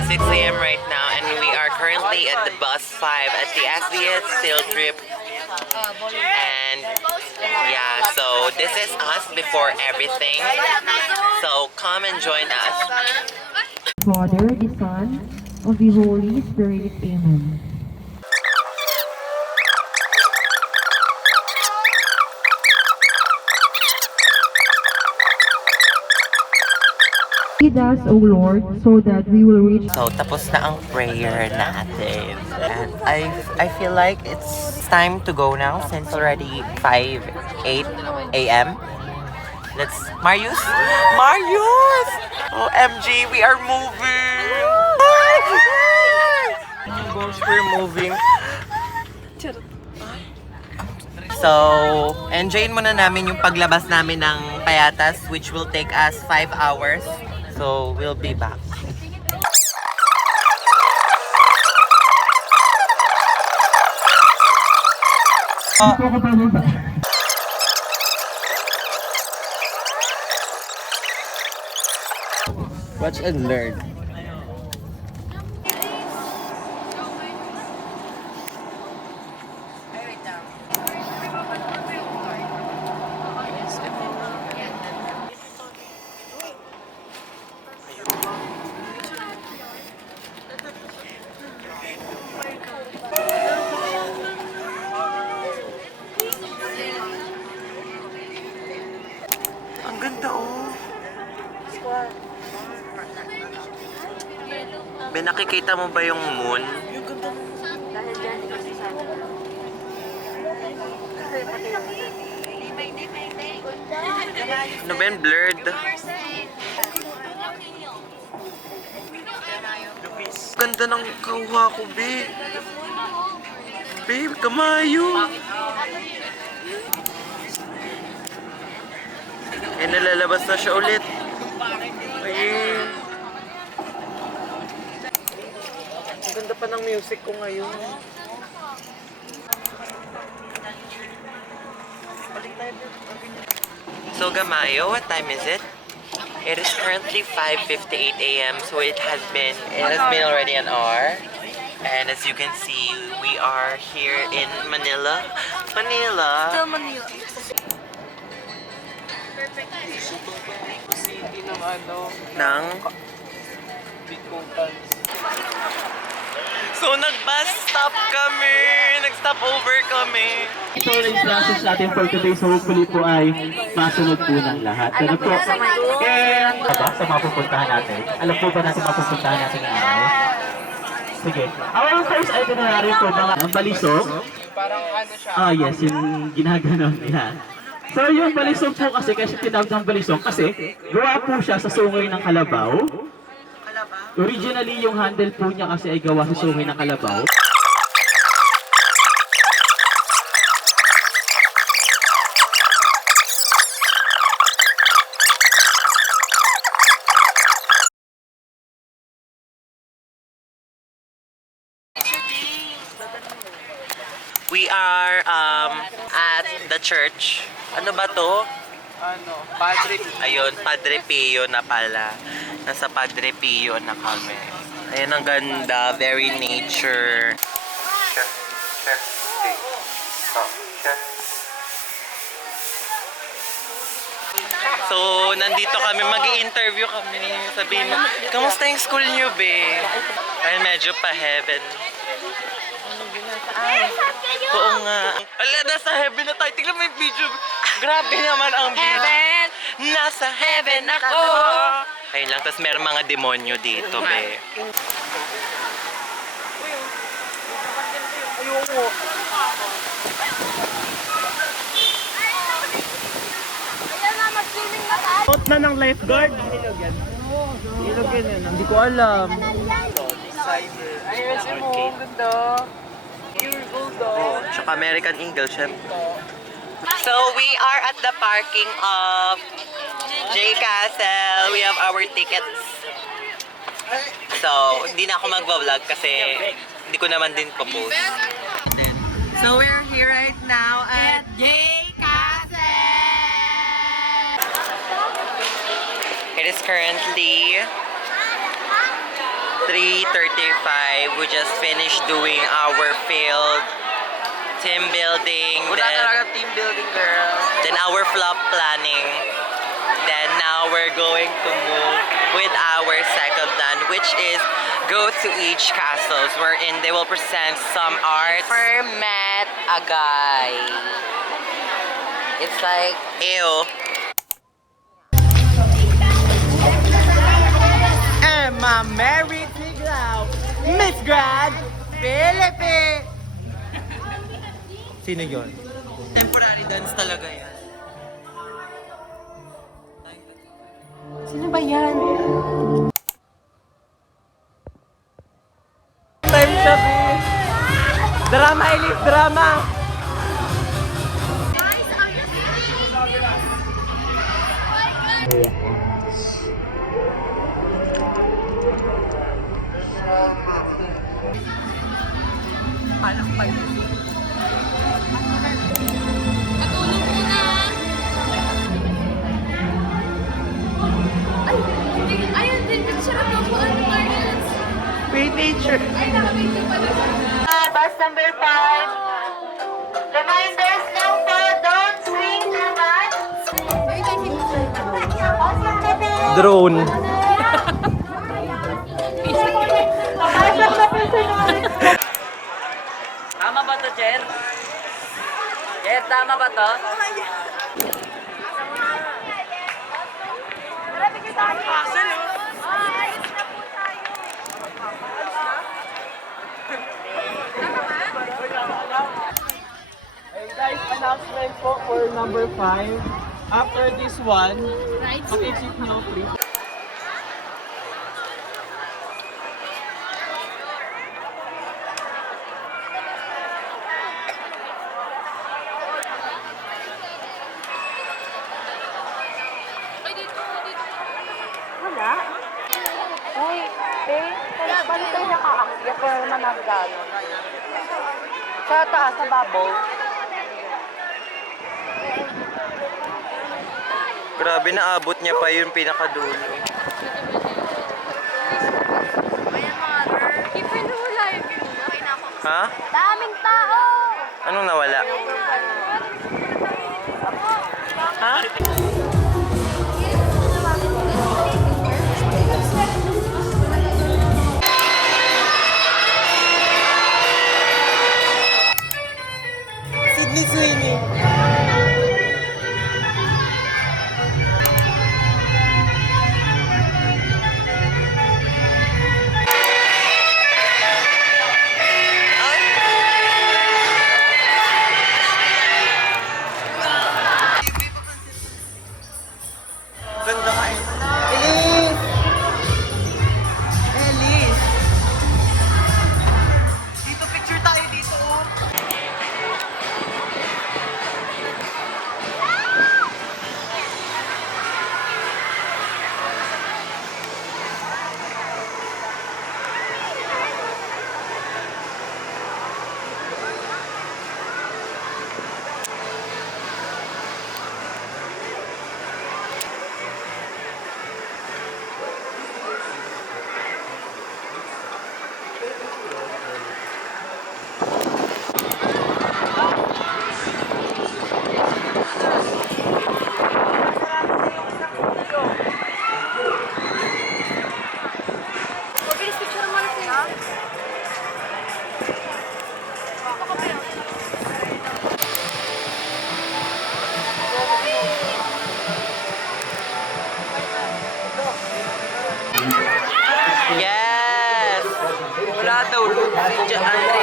6 a.m. right now, and we are currently at the bus 5 at the SBS field trip. And yeah, so this is us before everything. So come and join us. Father, the Son, of the Holy Spirit. Amen. Lead us, O Lord, so that we will reach. So tapos na ang prayer natin. And I feel like it's time to go now since already 8 a.m. Let's Marius! Marius! OMG, we are moving! Oh gosh, we're moving. So, enjoyin muna namin yung paglabas namin ng Payatas, which will take us 5 hours. So, we'll be back. Watch and learn. Ang ganda oh. Be, nakikita mo ba yung moon? Ano ba yun? Blurred? Ganda ng kauha ko, be. Babe, kamayo. Eh, nalalabas na siya ulit. Ayun. Ang ganda pa ng music ko ngayon. So, Gamayo, what time is it? It is currently 5:58 a.m. So it has been already an hour. And as you can see, we are here in Manila. Still Manila. City ng ano, Nang Bikutan. So nag-bus stop kami! Nag-stop over kami! Ito yung classes natin for today, so hopefully po ay masunod po ng lahat. Ano po? Sa mapupuntahan natin. Alam po ba natin mapupuntahan natin araw? Sige. Our first itinerary po mga ang balisok. Parang ano siya? Ah yes, yung ginaganon niya. So yung balisok po kasi tinawag ng balisok kasi gawa po siya sa sungay ng kalabaw. Originally yung handle po niya kasi ay gawa sa sungay ng kalabaw. We are at the church. Ano ba to? Ano, Padre. Ayun, Padre Pio na pala. Nasa Padre Pio na kami. Ayun, ang ganda. Very nature. So, nandito kami. Mag-i-interview kami. Sabihin mo, kamusta yung school niyo, be? Ay, medyo pa-heaven. Oo nga. Ala, nasa heaven na tayo. Tignan mo yung video. Grabe naman ang video. Heaven! Nasa heaven ako! Ayun lang, tapos meron mga demonyo dito, be. Ayoko. Out na ng lifeguard. Ilog yan. Hindi ko alam. Ay, kasi mo, ang ganda. Pure gold daw. Tsaka American Eagle, syempre. So, we are at the parking of J Castle. We have our tickets. So, hindi na ako mag-vlog kasi hindi ko naman din po-post. So, we're here right now at J Castle! It is currently 3:35. We just finished doing our field team building. Wala talaga team building, girl. Then our flop planning. Then now we're going to move with our second plan, which is go to each castles wherein they will present some art. Met a guy. It's like, Ew. Emma Mary Tiglaw, Miss Grand Philippines. Sino yun? Temporary dance talaga yan. Sino ba yan? Time sabi. Drama, Elif, drama. Ayun din, picture ako po ano Marians. Great nature. Ay, nakapicture pala siya. Bus number 5. Reminders lang po, don't swing too much. Drone. Tama ba to, Jen? Jen, tama ba to? And guys, announcement po for number 5. After this one, pag-exit nyo, please. Uy, balik tayo nakaakyat pero naman nagano. Sa taas, sa bubble. Grabe, naabot niya pa yung pinakadulo. Ipinula yung pinula. Ha? Daming tao! Anong nawala? Ha? Sydney Sweeney. Ganda ka eh. Elise! Dito, picture tayo dito. Mabilis picture mo na sila. Yes! Wala daw. Si Andre.